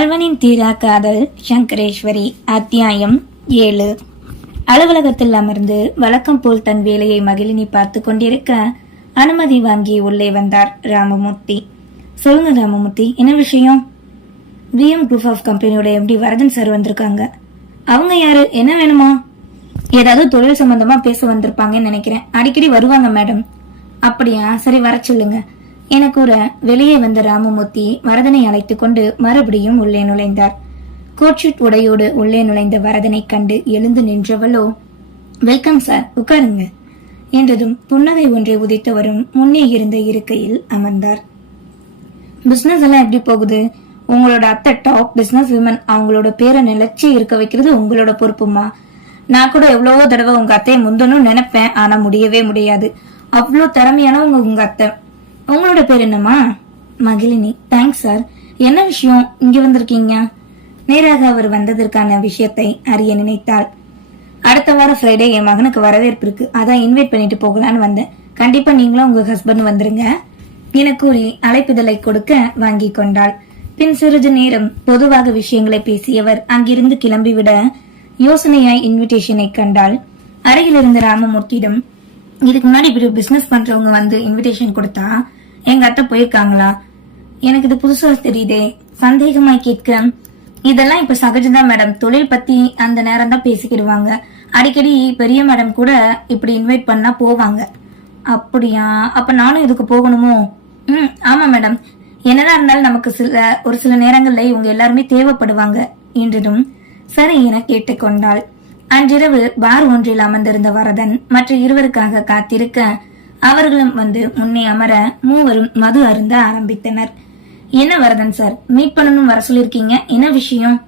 கல்வனின் தீரா காதல் சங்கரேஸ்வரி அத்தியாயம் ஏழு. அலுவலகத்தில் அமர்ந்து வழக்கம் போல் தன் வேலையை மகிழினி பார்த்து கொண்டிருக்க அனுமதி வாங்கி உள்ளே வந்தார் ராமமூர்த்தி. சொல்லுங்க ராமமூர்த்தி என்ன விஷயம்? விஎம் குரூப் ஆஃப் கம்பெனியோட எம்டி வரதன் சார் வந்திருக்காங்க. அவங்க யாரு? என்ன வேணுமா? ஏதாவது தொழில் சம்பந்தமா பேச வந்திருப்பாங்கன்னு நினைக்கிறேன். அடிக்கடி வருவாங்க மேடம். அப்படியா? சரி வர சொல்லுங்க. என கூற வெளியே வந்த ராமமூர்த்தி வரதனை அழைத்துக் கொண்டு மறுபடியும் உள்ளே நுழைந்தார். கோட்ஷீட் உடையோடு உள்ளே நுழைந்த வரதனை கண்டு எழுந்து நின்றவளோ வெல்கம் சார் உட்காருங்க என்றதும் புன்னகை ஒன்றை உதித்தவரும் முன்னே இருந்த இருக்கையில் அமர்ந்தார். பிசினஸ் எல்லாம் எப்படி போகுது? உங்களோட அத்தை டாப் பிசினஸ் விமன் அவங்களோட பேரை நிலைச்சி இருக்க வைக்கிறது உங்களோட பொறுப்புமா? நான் கூட எவ்வளவோ தடவை உங்க அத்தையை முந்தணும் நினைப்பேன் ஆனா முடியவே முடியாது. அவ்வளோ திறமையானவங்க உங்க அத்தை. உங்களோட பேர் என்னம்மா? மகிழினி. தேங்க்ஸ் சார் என்ன விஷயம்? இங்க வந்திருக்கீங்க? நேராக அவர் வந்ததற்கான விஷயத்தை அறிய நினைத்தாள். அடுத்த வாரம் ஃப்ரைடே என் மகனுக்கு வரவேற்பு இருக்கு. அதான் இன்வைட் பண்ணிட்டு போகலான்னு வந்தேன். கண்டிப்பா நீங்களும் உங்க ஹஸ்பண்ட் வந்துருங்க. என கூறி அழைப்பிதழை கொடுக்க வாங்கி கொண்டாள். பின் சிறிது நேரம் பொதுவாக விஷயங்களை பேசியவர் அங்கிருந்து கிளம்பிவிட யோசனையாய் இன்விடேஷனை கண்டாள். அருகில் இருந்த ராமமூர்த்தியிடம் இதுக்கு முன்னாடி இப்படி பிசினஸ் பண்றவங்க வந்து இன்விடேஷன் கொடுத்தா எங்க அத்தை போயிருக்காங்களா? எனக்கு இது புதுசா தெரியுதே. சந்தேகமாய் கேட்க இதெல்லாம் இப்ப சகஜம்தான் மேடம். தொழில் பத்தி அந்த நேரம் தான் பேசிக்கிடுவாங்க. அடிக்கடி பெரிய மேடம் கூட இப்படி இன்வைட் பண்ணா போவாங்க. அப்படியா? அப்ப நானும் இதுக்கு போகணுமோ? ம் ஆமா மேடம். என்னதான் இருந்தாலும் நமக்கு சில ஒரு சில நேரங்கள்ல இவங்க எல்லாருமே தேவைப்படுவாங்க என்றதும் சரி என கேட்டுக்கொண்டாள். அன்றிரவு பார் ஒன்றில் அமர்ந்திருந்த வரதன் மற்ற இருவருக்காக காத்திருக்க அவர்களும் வந்து முன்னே அமர மூவரும் மது அருந்த ஆரம்பித்தனர். என்ன வரதன் சார்? மீட் பண்ணணும் வர சொல்லிருக்கீங்க என்ன விஷயம்?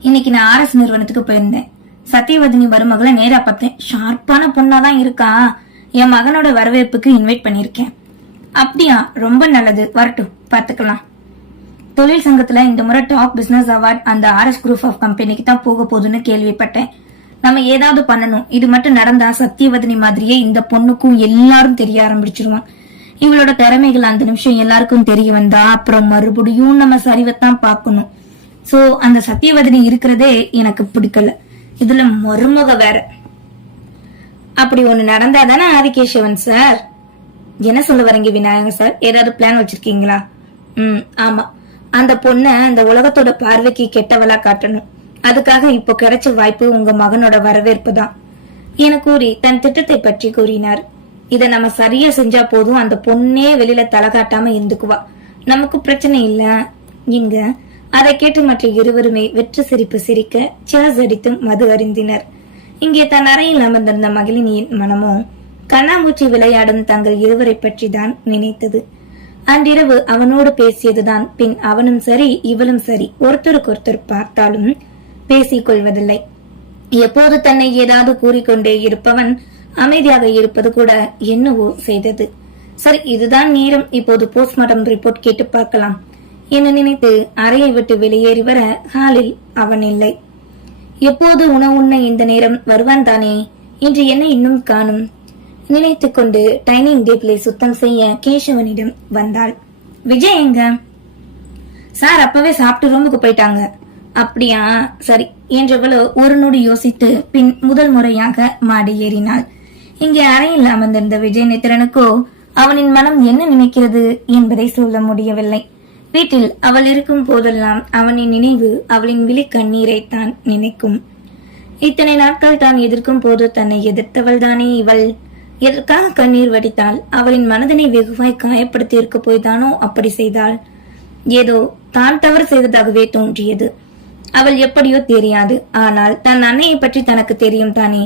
இன்னைக்கு நான் ஆர்எஸ் நிறுவனத்துக்கு போயிருந்தேன். சத்தியவதினி மருமகளை நேரா பார்த்தேன். ஷார்ப்பான பொண்ணாதான் இருக்கா? என் மகனோட வரவேற்புக்கு இன்வைட் பண்ணிருக்கேன் அப்படியா? ரொம்ப நல்லது. வரட்டும். பார்த்துக்கலாம். தொழில் சங்கத்துல இந்த முறை டாப் பிசினஸ் அவார்ட் அந்த ஆர்எஸ் குரூப் ஆஃப் கம்பெனிக்கு தான் போக போகுதுன்னு கேள்விப்பட்டேன். நம்ம ஏதாவது பண்ணணும். இது மட்டும் நடந்தா சத்தியவதனி மாதிரியே இந்த பொண்ணுக்கும் எல்லாரும் தெரிய ஆரம்பிச்சிருவான். இவளோட திறமைகள் அந்த நிமிஷம் எல்லாருக்கும் தெரிய வந்தா அப்புறம் மறுபடியும் நம்ம சரிவைத்தான் பார்க்கணும். சோ அந்த சத்தியவதனி இருக்கிறதே எனக்கு பிடிக்கல. இதுல மருமக வேற. அப்படி ஒண்ணு நடந்தாதானே ஆதிகேசவன் சார்? என்ன சொல்ல வரீங்க விநாயகர் சார்? ஏதாவது பிளான் வச்சிருக்கீங்களா? ம் ஆமா. அந்த பொண்ண அந்த உலகத்தோட பார்வைக்கு கெட்டவளா காட்டணும். அதுக்காக இப்போ கிடைச்ச வாய்ப்பு உங்க மகனோட வரவேற்பு தான். என கூறி தன் திட்டத்தை பற்றி கூறினார். இத நம்ம சரியா செஞ்சா போதும் அந்த பொண்ணே வெளியில தலை காட்டாம இருந்துக்குவா. நமக்கு பிரச்சனை இல்ல. இங்க அதை கேட்டு மற்ற இருவருமே வெற்று சிரிப்பு சிரிக்க சேர்ஸ் அடித்து மது அருந்தினர். இங்கே தன் அறையில் அமர்ந்திருந்த மகிழினியின் மனமோ கண்ணாமூச்சி விளையாடும் தங்கள் இருவரை பற்றி தான் நினைத்தது. அன்றிரவு அவனோடு பேசியதுதான் பின் அவனும் சரி இவளும் சரி ஒருத்தருக்கொருத்தர் பார்த்தாலும் பேசிக் கொள்வதில்லை எப்போது தன்னை ஏதாவது கூறிக்கொண்டே இருப்பவன் அமைதியாக இருப்பது கூட என்னவோ செய்தது. சரி இதுதான் நேரம். இப்போது போஸ்ட்மார்டம் ரிப்போர்ட் கேட்டு பார்க்கலாம். என நினைத்து அறையை விட்டு வெளியேறி வர ஹாலில் அவன் இல்லை. எப்போது உணவுண்ண இந்த நேரம் வருவான் தானே? இன்று என்ன இன்னும் காணும்? நினைத்துக் கொண்டு டைனிங் டேபிளை சுத்தம் செய்ய கேசவனிடம் வந்தாள். விஜய் எங்க? சார் அப்பவே சாப்பிட்டு ரூமுக்கு போயிட்டாங்க. அப்படியா? சரி என்றவளோ ஒரு நொடி யோசித்து பின் முதல் முறையாக மாடி ஏறினாள். இங்கே அறையில் அமர்ந்திருந்த விஜய் நித்திரனுக்கோ அவனின் மனம் என்ன நினைக்கிறது என்பதை சொல்ல முடியவில்லை. வீட்டில் அவள் இருக்கும் போதெல்லாம் அவனின் நினைவு அவளின் விழி கண்ணீரை தான் நினைக்கும். இத்தனை நாட்கள் தான் எதிர்க்கும் போது தன்னை எதிர்த்தவள் தானே இவள்? எதற்காக கண்ணீர் வடித்தாள் அவளின் மனதினை வெகுவாய் காயப்படுத்தி இருக்க போய்தானோ அப்படி செய்தாள்? ஏதோ தான் தவறு செய்ததாகவே தோன்றியது. அவள் எப்படியோ தெரியாது. ஆனால் தன் அன்னையை பற்றி தனக்கு தெரியும் தானே.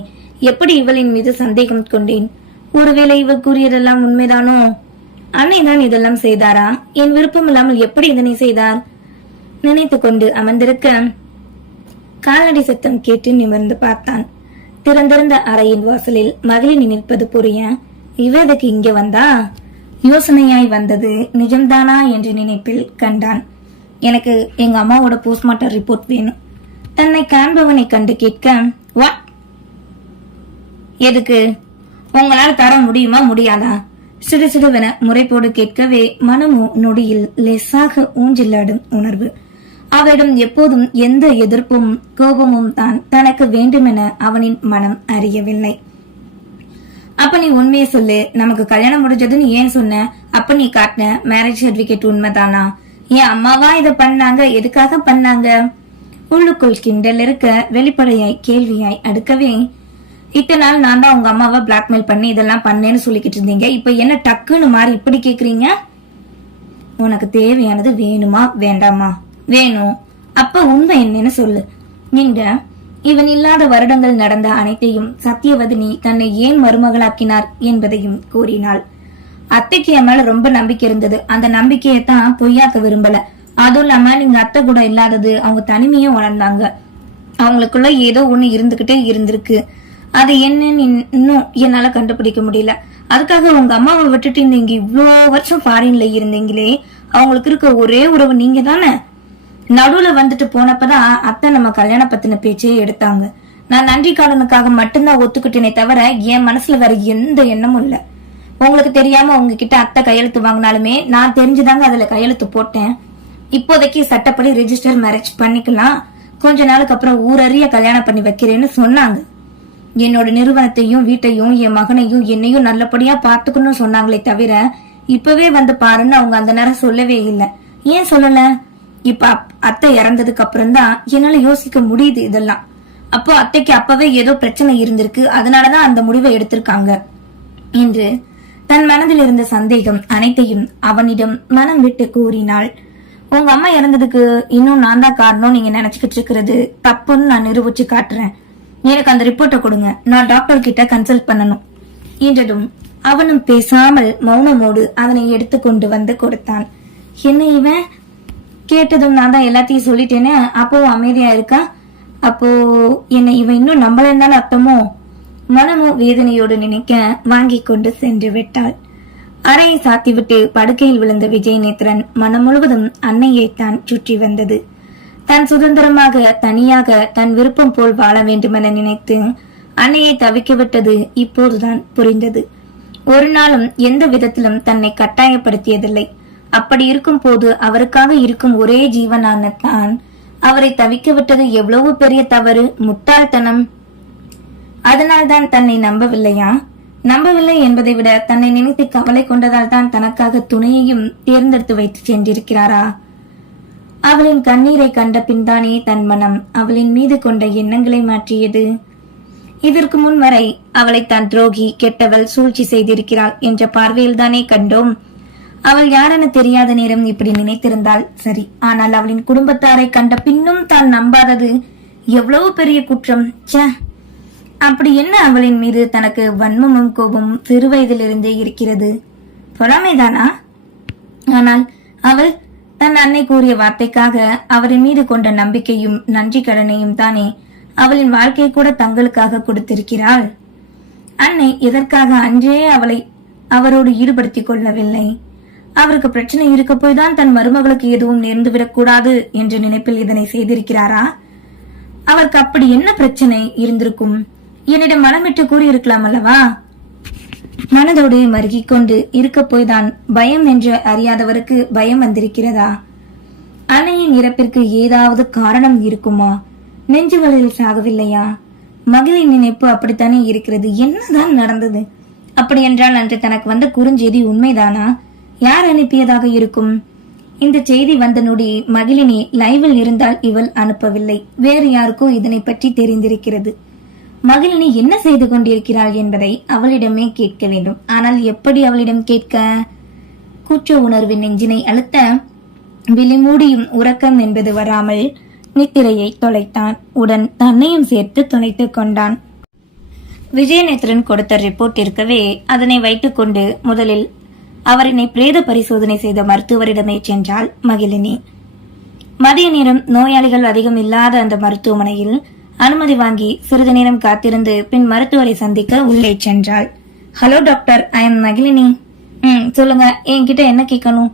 எப்படி இவளின் மீது சந்தேகம் கொண்டேன்? ஒருவேளை இவள் கூறியதெல்லாம் உண்மைதானோ? அன்னை தான் இதெல்லாம் செய்தாரா? என் விருப்பம் இல்லாமல் எப்படி இதனை செய்தார்? நினைத்துக் கொண்டு அமர்ந்திருக்க கால்நடை சத்தம் கேட்டு நிமிர்ந்து பார்த்தான். திறந்திருந்த அறையின் வாசலில் மகளிர் நிற்பது புரிய இவதுக்கு இங்கே வந்தா? யோசனையாய் வந்தது நிஜம்தானா? என்ற நினைப்பில் கண்டான். எனக்கு எங்க அம்மாவோட போஸ்ட்மார்ட்டம் ரிப்போர்ட் வேணும். தன்னை காண்பவனை கண்டு கேட்க வாட் எதுக்கு? உங்களால தர முடியுமா? முடியாதா? சிறு சிடுவென முறைப்போடு கேட்கவே மனமோ நொடியில் லேசாக ஊஞ்சில்லாடும் உணர்வு. அவரிடம் எப்போதும் எந்த எதிர்ப்பும் கோபமும் தான் தனக்கு வேண்டுமென அவனின் மனம் அறியவில்லை. அப்ப நீ உண்மையை சொல்லு. நமக்கு கல்யாணம் முடிஞ்சதுன்னு ஏன் சொன்ன? அப்ப நீ காட்டின மேரேஜ் சர்டிபிகேட் உண்மைதானா? என் அம்மாவா இத பண்ணாங்க? எதுக்காக பண்ணாங்க? உள்ளுக்குள் கிண்டல் இருக்க வெளிப்படையாய் கேள்வியாய் அடுக்கவே இத்தனை நாள் நான் தான் உங்க அம்மாவை பிளாக்மெயில் பண்ணி இதெல்லாம் பண்ணேன்னு சொல்லிக்கிட்டு இருந்தீங்க. இப்ப என்ன டக்குன்னு மாறி இப்படி கேக்குறீங்க? உனக்கு தேவையானது வேணுமா? வேண்டாமா? வேணும் அப்ப உண்மை என்னன்னு சொல்லு. நீங்க இவன் இல்லாத வருடங்கள் நடந்த அனைத்தையும் சத்தியவதினி தன்னை ஏன் மருமகளாக்கினார் என்பதையும் கூறினாள். அத்தைக்கு என் மேல ரொம்ப நம்பிக்கை இருந்தது. அந்த நம்பிக்கையை தான் பொய்யாக்க விரும்பல. அதுவும் இல்லாம நீங்க அத்தை கூட இல்லாதது அவங்க தனிமையும் உணர்ந்தாங்க அவங்களுக்குள்ள ஏதோ ஒண்ணு இருந்துகிட்டே இருந்திருக்கு. அது என்னன்னு இன்னும் என்னால கண்டுபிடிக்க முடியல. அதுக்காக உங்க அம்மாவை விட்டுட்டு நீங்க இவ்வளோ வருஷம் ஃபாரின்ல இருந்தீங்களே அவங்களுக்கு இருக்க ஒரே உறவு நீங்க தானே? நடுவுல வந்துட்டு போனப்பதான் அத்தை நம்ம கல்யாண பத்தின பேச்சே எடுத்தாங்க. நான் நன்றி காலனுக்காக மட்டும்தான் ஒத்துக்கிட்டேனே தவிர என் மனசுல வேற எந்த எண்ணமும் இல்லை. உங்களுக்கு தெரியாம உங்ககிட்ட அத்தை கையெழுத்து வாங்கினாலுமே நான் தெரிஞ்சுதாங்க அதுல கையெழுத்து போட்டேன். இப்போதைக்கு சட்டப்படி ரெஜிஸ்டர் மேரேஜ் பண்ணிக்கலாம். கொஞ்ச நாளுக்கு அப்புறம் ஊரறிய கல்யாணம் பண்ணி வைக்கிறேன்னு சொன்னாங்க. என்னோட நிறுவனத்தையும் வீட்டையும் என் மகனையும் என்னையும் நல்லபடியா பாத்துக்கணும்னு சொன்னாங்களே தவிர இப்பவே வந்து பாருன்னு அவங்க அந்த நேரம் சொல்லவே இல்லை. ஏன் சொல்லல? இப்ப அப்- அத்தை இறந்ததுக்கு அப்புறம் தான் என்னால யோசிக்க முடியுது இதெல்லாம். அப்போ அத்தைக்கு அப்பவே ஏதோ பிரச்சனை இருந்திருக்கு. அதனாலதான் அந்த முடிவை எடுத்திருக்காங்க. என்று தன் மனதில் இருந்த சந்தேகம் அனைத்தையும் அவனிடம் மனம் விட்டு கூறினாள். உங்க அம்மா இறந்ததுக்கு இன்னும் நான் தான் காரணம் நீங்க நினைச்சுக்கிட்டு இருக்கிறது. தப்புன்னு நான் நிரூபிச்சு காட்டுறேன். எனக்கு அந்த ரிப்போர்ட்டை கொடுங்க. நான் டாக்டர் கிட்ட கன்சல்ட் பண்ணணும். என்றதும் அவனும் பேசாமல் மௌனமோடு அதனை எடுத்து கொண்டு வந்து கொடுத்தான். என்ன இவன்? கேட்டதும் நான் தான் எல்லாத்தையும் சொல்லிட்டேனே. அப்போ அமைதியா இருக்கா? அப்போ என்னை இவன் இன்னும் நம்பலன்னு தானே அர்த்தமோ? மனமும் வேதனையோடு நினைக்க வாங்கி கொண்டு சென்று விட்டாள். அறையை சாத்திவிட்டு படுக்கையில் விழுந்த விஜய் நேத்ரன் மனம் முழுவதும் அன்னையைத்தான் சுற்றி வந்தது. தன் சுதந்திரமாக தனியாக தன் விருப்பம் போல் வாழ வேண்டுமென நினைத்து அன்னையை தவிக்க விட்டது இப்போதுதான் புரிந்தது. ஒரு நாளும் எந்த விதத்திலும் தன்னை கட்டாயப்படுத்தியதில்லை. அப்படி இருக்கும் போது அவருக்காக இருக்கும் ஒரே ஜீவனான தான் அவரை தவிக்க விட்டது எவ்வளவு பெரிய தவறு முட்டாள்தனம். அதனால்தான் தன்னை நம்பவில்லையா? நம்பவில்லை என்பதை விட தன்னை நினைத்து கவலை கொண்டதால் தான் தனக்காக துணையையும் தேர்ந்தெடுத்து வைத்து சென்றிருக்கிறாரா? அவளின் கண்ணீரை கண்ட பின்தானே தன் மனம் அவளின் மீது கொண்ட எண்ணங்களை மாற்றியது. இதற்கு முன் வரை அவளை தான் துரோகி கெட்டவள் சூழ்ச்சி செய்திருக்கிறாள் என்ற பார்வையில் தானே கண்டோம். அவள் யாரென தெரியாத நேரம் இப்படி நினைத்திருந்தால் சரி ஆனால் அவளின் குடும்பத்தாரை கண்ட பின்னும் தான் நம்பாதது எவ்வளவு பெரிய குற்றம்? சே அப்படி என்ன அவளின் மீது தனக்கு வன்மமும் கோபமும் சிறுவயதிலிருந்தே இருக்கிறது? பொறாமைதானா? ஆனால் அவள் தன் அன்னை கூறிய வார்த்தைக்காக அவரின் மீது கொண்ட நம்பிக்கையும் நன்றி கடனையும் தானே அவளின் வாழ்க்கையை கூட தங்களுக்காக கொடுத்திருக்கிறாள். அன்னை எதற்காக அன்றே அவளை அவரோடு ஈடுபடுத்திக் கொள்ளவில்லை? அவருக்கு பிரச்சனை இருக்க போய் தான் தன் மருமகளுக்கு எதுவும் நேர்ந்துவிடக் கூடாது என்ற நினைப்பில் இதனை செய்திருக்கிறாரா? அவருக்கு அப்படி என்ன பிரச்சனை இருந்திருக்கும்? என்னிடம் மனமிட்டு கூறியிருக்கலாம் அல்லவா? மனதோடு மருகிக் கொண்டு இருக்க போய்தான் பயம் என்று அறியாதவருக்கு பயம் வந்திருக்கிறதா? அன்னையின் இறப்பிற்கு ஏதாவது காரணம் இருக்குமா? நெஞ்சுகளில் சாகவில்லையா? மகளின் நினைப்பு அப்படித்தானே இருக்கிறது? என்னதான் நடந்தது? அப்படி என்றால் அன்று தனக்கு வந்த குறுஞ்செய்தி உண்மைதானா? யார் அனுப்பியதாக இருக்கும்? இந்த செய்தி வந்த நொடி மகிழினி லைவில் இருந்தால் இவள் அனுப்பவில்லை. வேறு யாருக்கோ இதனை பற்றி தெரிந்திருக்கிறது. மகிழினி என்ன செய்து கொண்டிருக்கிறாள் என்பதை அவளிடமே கேட்க வேண்டும். ஆனால் எப்படி அவளிடம் கேட்க? கூச்ச உணர்வின் நெஞ்சினை அழுத்த விழிமூடியும் உறக்கம் என்பது வராமல் நித்திரையை தொலைத்தான். உடன் தன்னையும் சேர்த்து தொலைத்துக் கொண்டான். விஜயநேத்திரன் கொடுத்த ரிப்போர்ட் இருக்கவே அதனை வைத்துக்கொண்டு முதலில் அவரினை பிரேத பரிசோதனை செய்த மருத்துவரிடமே சென்றாள் மகிழினி மதிய நேரம் நோயாளிகள் அதிகம் இல்லாத அந்த மருத்துவமனையில் அனுமதி வாங்கி சிறிது நேரம் காத்திருந்து பின் மருத்துவரை சந்திக்க உள்ளே சென்றாள். Hello doctor I am Magizhini ம் சொல்லுங்க. என்கிட்ட என்ன கேட்கணும்?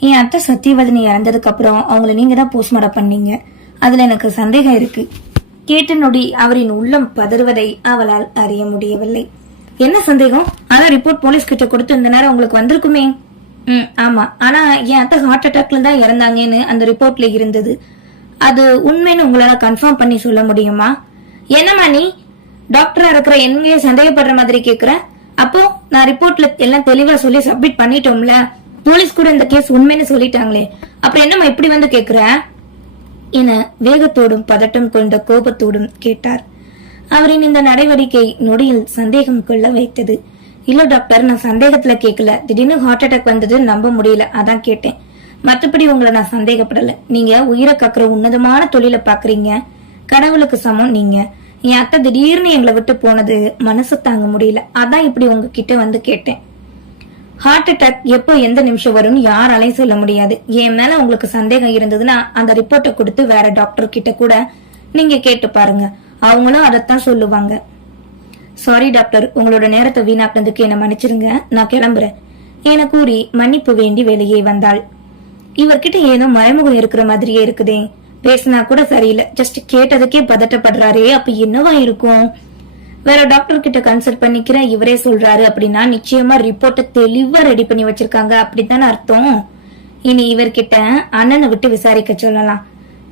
என் அத்தை சத்தியவதனி இறந்ததுக்கு அப்புறம் அவங்கள நீங்க தான் போஸ்ட்மார்டம் பண்ணீங்க. அதுல எனக்கு சந்தேகம் இருக்கு. கேட்ட நொடி அவரின் உள்ளம் பதறுவதை அவளால் அறிய முடியவில்லை. என்ன சந்தேகம்? ஆனா ரிப்போர்ட் போலீஸ் கிட்ட கொடுத்து இந்த நேரம் உங்களுக்கு வந்திருக்குமே. ம் ஆமா. ஆனா என் அத்தை ஹார்ட் அட்டாக்ல தான் இறந்தாங்கன்னு அந்த ரிப்போர்ட்ல இருந்தது. அது உண்மைன்னு உங்களால கன்ஃபார்ம் பண்ணி சொல்ல முடியுமா? என்னம்மா நீ? டாக்டரா இருக்கிற என்னையே சந்தேகப்படுற மாதிரி கேக்குற? அப்போ நான் ரிப்போர்ட்ல எல்லாம் தெளிவா சொல்லி சப்மிட் பண்ணிட்டோம்ல. போலீஸ் கூட இந்த கேஸ் உண்மைன்னு சொல்லிட்டாங்களே. அப்புறம் என்னம்மா இப்படி வந்து கேக்குற? என வேகத்தோடும் பதட்டம் கொண்ட கோபத்தோடும் கேட்டார். அவரின் இந்த நடவடிக்கை நொடியில் சந்தேகம் கொள்ள வைத்தது. இல்ல டாக்டர் நான் சந்தேகத்துல கேட்கல திடீர்னு ஹார்ட் அட்டாக் வந்தது நம்ப முடியல. அதான் கேட்டேன். மற்றபடி உங்களை நான் சந்தேகப்படல. நீங்க உயிரை கக்குற உன்னதமான தொழிலை பாக்குறீங்க. கடவுளுக்கு சமம் நீங்க. என் அத்தை திடீர்னு எங்களை விட்டு போனது மனசு தாங்க முடியல. அதான் இப்படி உங்ககிட்ட வந்து கேட்டேன். ஹார்ட் அட்டாக் எப்போ எந்த நிமிஷம் வரும்னு யாராலையும் சொல்ல முடியாது. என் மேல உங்களுக்கு சந்தேகம் இருந்ததுன்னா அந்த ரிப்போர்ட்டை கொடுத்து வேற டாக்டர் கிட்ட கூட நீங்க கேட்டு பாருங்க. அவங்களும் அதைத்தான் சொல்லுவாங்க. சாரி டாக்டர் உங்களோட நேரத்தை வீணாக்குனதுக்கு என்ன மன்னிச்சிருங்க. நான் கிளம்புறேன். என கூறி மன்னிப்பு வேண்டி வெளியே வந்தாள். இவர்கிட்ட ஏதோ மயமுகம் இருக்கிற மாதிரியே இருக்குதே. பேசினா கூட சரியில்லை. ஜஸ்ட் கேட்டதுக்கே பதட்டப்படுறாரே. அப்ப என்னவா இருக்கும்? வேற டாக்டர் கிட்ட கன்சல்ட் பண்ணிக்கிறேன். இவரே சொல்றாரு அப்படின்னா நிச்சயமா ரிப்போர்ட்டை தெளிவா ரெடி பண்ணி வச்சிருக்காங்க. அப்படித்தானே அர்த்தம்? இனி இவர்கிட்ட அண்ணனை விட்டு விசாரிக்க சொல்லலாம்.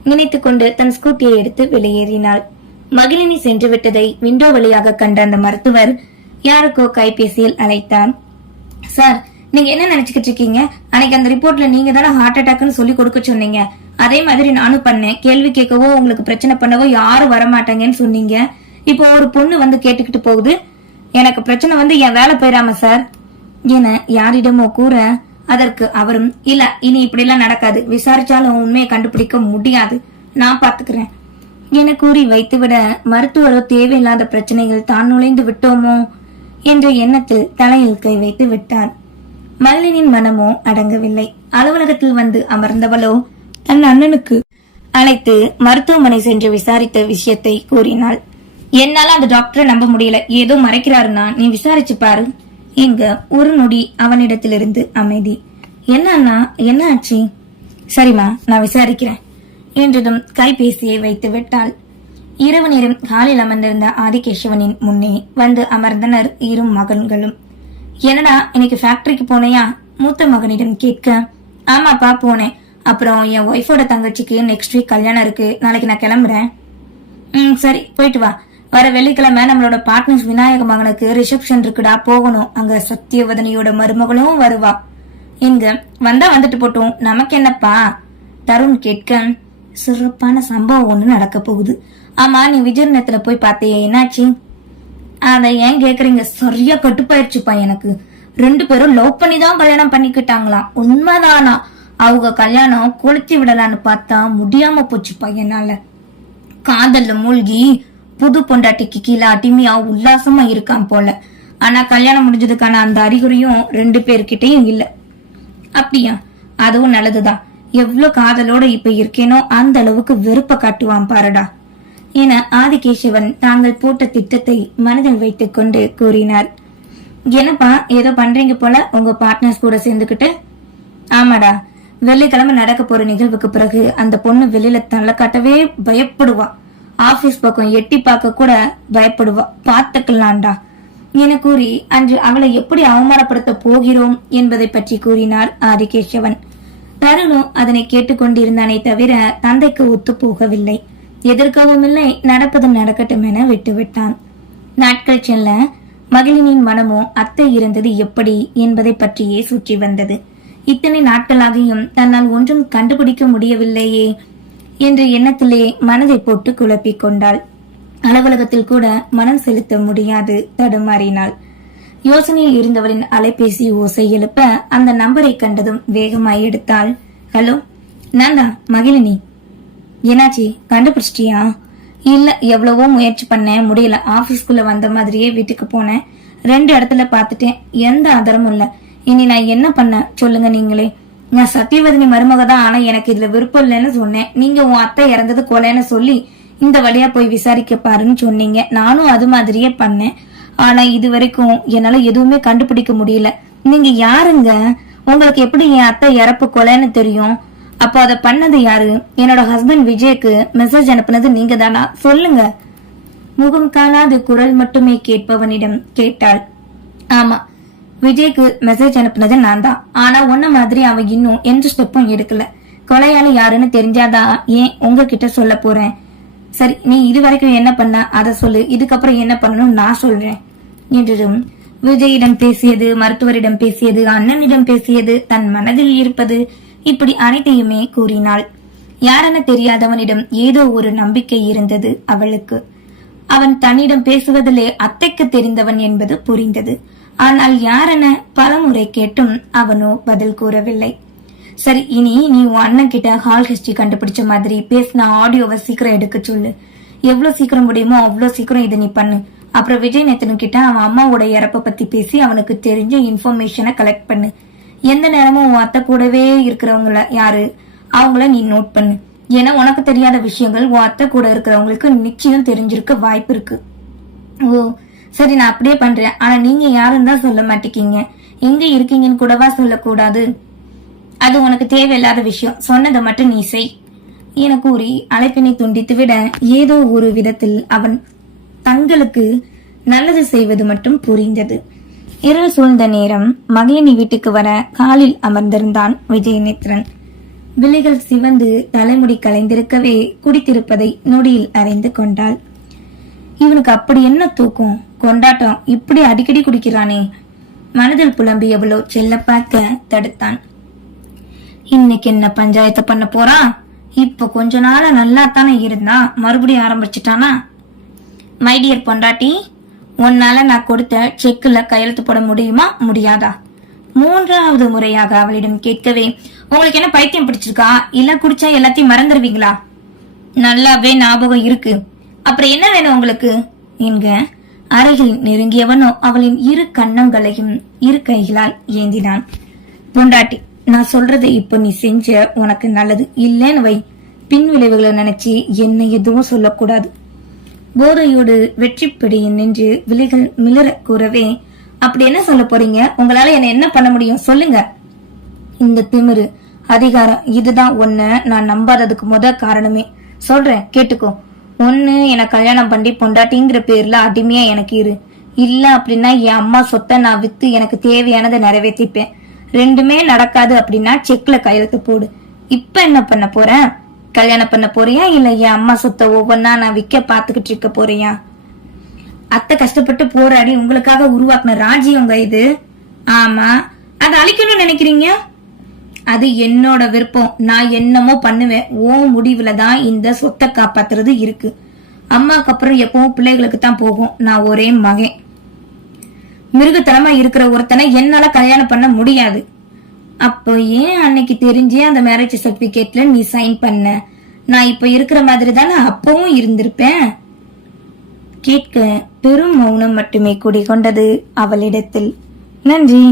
நினைத்து கொண்டு தன் ஸ்கூட்டியை எடுத்து வெளியேறினாள். மகிழினி சென்று விட்டதை விண்டோ வழியாக கண்ட அந்த மருத்துவர் யாருக்கோ கைபேசியில் அழைத்தார். சார் நீங்க என்ன நினைச்சுக்கிட்டு இருக்கீங்க? அன்னைக்கு அந்த ரிப்போர்ட்ல நீங்க தானே ஹார்ட் அட்டாக்னு சொல்லி கொடுக்க சொன்னீங்க. அதே மாதிரி நானும் பண்ணேன். கேள்வி கேட்கவோ உங்களுக்கு பிரச்சனை பண்ணவோ யாரும் வரமாட்டாங்கன்னு சொன்னீங்க. இப்போ ஒரு பொண்ணு வந்து கேட்டுக்கிட்டு போகுது. எனக்கு பிரச்சனை வந்து என் வேலை போயிடாம சார் என யாரிடமோ கூற அதற்கு அவரும் இல்ல இனி இப்படி எல்லாம் நடக்காது. விசாரிச்சாலும் உண்மையை கண்டுபிடிக்க முடியாது. நான் பாத்துக்கிறேன் என கூறி வைத்துவிட மருத்துவரோ தேவையில்லாத பிரச்சனைகள் தான் நுழைந்து விட்டோமோ என்ற எண்ணத்தில் தலையில் கை வைத்து விட்டார். மல்லினின் மனமோ அடங்கவில்லை. அலுவலகத்தில் வந்து அமர்ந்தவளோ தன் அண்ணனுக்கு அழைத்து மருத்துவமனை சென்று விசாரித்த விஷயத்தை கூறினாள். என்னால அந்த டாக்டரை நம்ப முடியல. ஏதோ மறைக்கிறாருன்னா நீ விசாரிச்சு பாரு இங்க ஒரு நொடி அவனிடத்திலிருந்து அமைதி. என்ன அண்ணா? என்ன ஆச்சு? சரிம்மா நான் விசாரிக்கிறேன் என்றதும் கைபேசியை வைத்து விட்டாள். இரவு நேரம் காலில் அமர்ந்திருந்த ஆதிகேசவனின் முன்னே வந்து அமர்ந்தனர் இரு மகன்களும். என்னடா இன்னைக்கு ஃபேக்டரிக்கு போனையா? மூத்த மகனிடம் கேட்க ஆமாப்பா போனேன். அப்புறம் என் ஒய்ஃபோட தங்கச்சிக்கு நெக்ஸ்ட் வீக் கல்யாணம் இருக்கு. நாளைக்கு நான் கிளம்புறேன். ம் சரி போயிட்டு வா. வர வெள்ளிக்கிழமை நம்மளோட பார்ட்னர்ஸ் விநாயக மகனுக்கு ரிசப்ஷன் இருக்குடா போகணும். அங்க சத்தியவதனியோட மருமகளும் வருவா. இங்க வந்தா வந்துட்டு போட்டும். நமக்கு என்னப்பா? தருண் கேட்க சிறப்பான சம்பவம் ஒண்ணு நடக்க போகுது. ஆமா நீ விஜயநத்துல போய் பார்த்தியே? என்னாச்சு? அதை ஏன் கேக்குறீங்க? சரியா கட்டுப்பாயிருச்சுப்பா எனக்கு. ரெண்டு பேரும் லவ் பண்ணி தான் கல்யாணம் பண்ணிக்கிட்டாங்களாம் உண்மைதானா? அவங்க கல்யாணம் கொளுத்தி விடலான்னு பார்த்தா முடியாம போச்சுப்பா என்னால. காதல்ல மூழ்கி புது பொண்டாட்டிக்கு கீழே அடிமையா உல்லாசமா இருக்கான் போல. ஆனா கல்யாணம் முடிஞ்சதுக்கான அந்த அறிகுறியும் ரெண்டு பேர்கிட்டயும் இல்ல. அப்படியா? அதுவும் நல்லதுதான். எவ்வளவு காதலோட இப்ப இருக்கேனோ அந்த அளவுக்கு வெறுப்ப காட்டுவான் பாருடா. என ஆதிகேசவன் தாங்கள் போட்ட திட்டத்தை மனதில் வைத்துக் கொண்டு கூறினார். என்னப்பா ஏதோ பண்றீங்க போல உங்க பார்ட்னர்ஸ் கூட சேர்ந்துக்கிட்டு ஆமாடா வெள்ளிக்கிழமை நடக்க போற நிகழ்வுக்கு பிறகு அந்த பொண்ணு வெளியில தள்ள காட்டவே பயப்படுவா. ஆபீஸ் பக்கம் எட்டி பார்க்க கூட பயப்படுவா. பாத்துக்கலாம்டா என கூறி அன்று அவளை எப்படி அவமானப்படுத்த போகிறோம் என்பதை பற்றி கூறினார் ஆதிகேசவன். தருணும் அதனை கேட்டுக்கொண்டிருந்தானே தவிர தந்தைக்கு ஒத்து போகவில்லை. எதிர்க்கவும் இல்லை நடப்பது நடக்கட்டும் என விட்டுவிட்டான். நாட்கள் செல்ல மகிழினின் மனமோ அத்தை இருந்தது எப்படி என்பதை பற்றியே சுற்றி வந்தது. இத்தனை நாட்களாகியும் தன்னால் ஒன்றும் கண்டுபிடிக்க முடியவில்லையே என்ற எண்ணத்திலே மனதை போட்டு குழப்பிக் கொண்டாள். அலுவலகத்தில் கூட மனம் செலுத்த முடியாது தடுமாறினாள். யோசனையில் இருந்தவளின் அலைபேசி ஓசை எழுப்ப அந்த நம்பரை கண்டதும் வேகமாய் எடுத்தாள். ஹலோ நான் தான் மகிழினி. என்னாச்சி கண்டுபிடிச்சிட்டியா? இல்ல எவ்வளவோ முயற்சி பண்ணேன் முடியல. ஆபீஸ்க்குள்ள வந்த மாதிரியே வீட்டுக்கு போனேன். ரெண்டு இடத்துல பாத்துட்டேன் எந்த ஆதாரமும் இல்ல. இனி நான் என்ன பண்ண? சொல்லுங்க நீங்களே. நான் சத்தியவதனி மருமக தான் ஆனா எனக்கு இதுல விருப்பம் இல்லைன்னு சொன்னேன். நீங்க உன் அத்தை இறந்தது கொலைன்னு சொல்லி இந்த வழியா போய் விசாரிக்க பாருன்னு சொன்னீங்க. நானும் அது மாதிரியே பண்ணேன். ஆனா இது வரைக்கும் என்னால எதுவுமே கண்டுபிடிக்க முடியல. நீங்க யாருங்க? உங்களுக்கு எப்படி என் அத்தை இறப்பு கொலைன்னு தெரியும்? அப்போ அதை பண்ணது யாரு? என்னோட ஹஸ்பண்ட் விஜய்க்கு மெசேஜ் அனுப்புனது நீங்க தானா சொல்லுங்க. முகம் காணாது குரல் மட்டுமே கேட்பவனிடம் கேட்டாள். ஆமா விஜய்க்கு மெசேஜ் அனுப்புனது நான் தான் ஆனா உன்ன மாதிரி அவன் இன்னும் எந்த ஸ்டெப்பும் எடுக்கல. கொலையாளி யாருன்னு தெரிஞ்சாதான் ஏன் உங்ககிட்ட சொல்ல போறேன்? சரி நீ இது வரைக்கும் என்ன பண்ண அதை சொல்லு. இதுக்கப்புறம் என்ன பண்ணணும் நான் சொல்றேன். என்றதும் விஜயிடம் பேசியது மருத்துவரிடம் பேசியது அண்ணனிடம் பேசியது தன் மனதில் இருப்பது இப்படி அனைத்தையுமே கூறினாள். யாரென தெரியாதவனிடம் ஏதோ ஒரு நம்பிக்கை இருந்தது அவளுக்கு. அவன் தன்னிடம் பேசுவதிலே அத்தைக்கு தெரிந்தவன் என்பது புரிந்தது. ஆனால் யாரென பலமுறை கேட்டும் அவனோ பதில் கூறவில்லை. சரி இனி நீ உன் அண்ணன் கிட்ட ஹால் ஹிஸ்டரி கண்டுபிடிச்ச மாதிரி பேசின ஆடியோவை சீக்கிரம் எடுக்க சொல்லு. எவ்வளவு சீக்கிரம் முடியுமோ அவ்வளவு சீக்கிரம் இதை நீ பண்ணு. அப்புறம் விஜய் நேத்தனு கிட்ட அவன் அம்மாவோட இறப்ப பத்தி பேசி அவனுக்கு தெரிஞ்ச இன்ஃபர்மேஷனை கலெக்ட் பண்ணு. எந்த நேரமும் உன் அத்தை கூடவே இருக்கிறவங்கள யாரு? அவங்கள நீ நோட் பண்ணு. ஏன்னா உனக்கு தெரியாத விஷயங்கள் உன் அத்தை கூட இருக்கிறவங்களுக்கு நிச்சயம் தெரிஞ்சிருக்க வாய்ப்பு இருக்கு. ஓ சரி நான் அப்படியே பண்றேன். ஆனா நீங்க யாருன்னு தான் சொல்ல மாட்டேங்க எங்க இருக்கீங்கன்னு கூடவா சொல்லக்கூடாது? அது உனக்கு தேவையில்லாத விஷயம். சொன்னதை மட்டும் நீ செய். என கூறி அழைப்பினை துண்டித்து விட ஏதோ ஒரு விதத்தில் அவன் தங்களுக்கு நல்லது செய்வது மட்டும் புரிந்தது. இரவு சூழ்ந்த நேரம் மகிழினி வீட்டுக்கு வர காலில் அமர்ந்திருந்தான் விஜயநேத்ரன் விழிகள் சிவந்து தலைமுடி கலைந்திருக்கவே குடித்திருப்பதை நொடியில் அறிந்து கொண்டாள். இவனுக்கு அப்படி என்ன தூக்கம்? கொண்டாட்டம் இப்படி அடிக்கடி குடிக்கிறானே மனதில் புலம்பியவளோ செல்ல பார்க்க தடுத்தான். இன்னைக்கு என்ன பஞ்சாயத்து பண்ண போறான் இப்ப கொஞ்ச நாள நல்லா தானே இருந்தா? மறுபடியும் ஆரம்பிச்சிட்டானா? மைடியர் பொண்டாட்டி உன்னால நான் கொடுத்த செக்ல கையெழுத்து போட முடியுமா? முடியாதா? மூன்றாவது முறையாக அவளிடம் கேட்கவே உங்களுக்கு என்ன பைத்தியம் பிடிச்சிருக்கா? இல்ல குடிச்சா எல்லாத்தையும் மறந்துடுவீங்களா நல்லாவே ஞாபகம் இருக்கு. அப்புறம் என்ன வேணும் உங்களுக்கு? என்க அருகில் நெருங்கியவனோ அவளின் இரு கன்னங்களையும் இரு கைகளால் ஏந்தினான். பொண்டாட்டி நான் சொல்றதை இப்ப நீ செஞ்ச உனக்கு நல்லது இல்லைன்னு வை. பின் விளைவுகளை நினைச்சு என்ன எதுவும் சொல்லக்கூடாது. போதையோடு வெற்றி பிடியின் நின்று விலைகள் மிளற கூறவே அப்படி என்ன சொல்ல போறீங்க? உங்களால என்ன என்ன பண்ண முடியும்? சொல்லுங்க. இந்த திமிரு அதிகாரம் இதுதான். ஒன்ன நான் நம்பாததுக்கு முத காரணமே. சொல்றேன் கேட்டுக்கோ. ஒன்னு என கல்யாணம் பண்ணி பொண்டாட்டிங்கிற பேர்ல அடிமையா எனக்கு இரு. இல்ல அப்படின்னா என் அம்மா சொத்தை நான் வித்து எனக்கு தேவையானதை நிறைவேற்றிப்பேன். ரெண்டுமே நடக்காது அப்படின்னா செக்ல கையெழுத்து போடு. இப்ப என்ன பண்ண போறேன்? கல்யாணம் பண்ண போறியா? இல்ல என் அம்மா சொத்தை ஒவ்வொன்னா நான் விற்க பாத்துக்கிட்டு இருக்க போறியா? அத்தை கஷ்டப்பட்டு போராடி உங்களுக்காக உருவாக்குன ராஜ்யங்க இது. ஆமா. அதை அழிக்கணும்னு நினைக்கிறீங்க? அது என்னோட விருப்பம். நான் என்னமோ பண்ணுவேன். ஓ முடிவுல தான் இந்த சொத்தை காப்பாத்துறது இருக்கு. அம்மாக்கு அப்புறம் எப்பவும் பிள்ளைகளுக்கு தான் போகும். நான் ஒரே மகன். மிருகத்தனமா இருக்கிற ஒருத்தனை என்னால கல்யாணம் பண்ண முடியாது. அப்போ ஏன் அன்னைக்கு தெரிஞ்சே அந்த மேரேஜ் சர்டிபிகேட்ல நீ சைன் பண்ண? நான் இப்ப இருக்கிற மாதிரி தானே அப்பவும் இருந்திருப்பேன். கேட்க பெரும் மௌனம் மட்டுமே குடிகொண்டது அவளிடத்தில். நன்றி.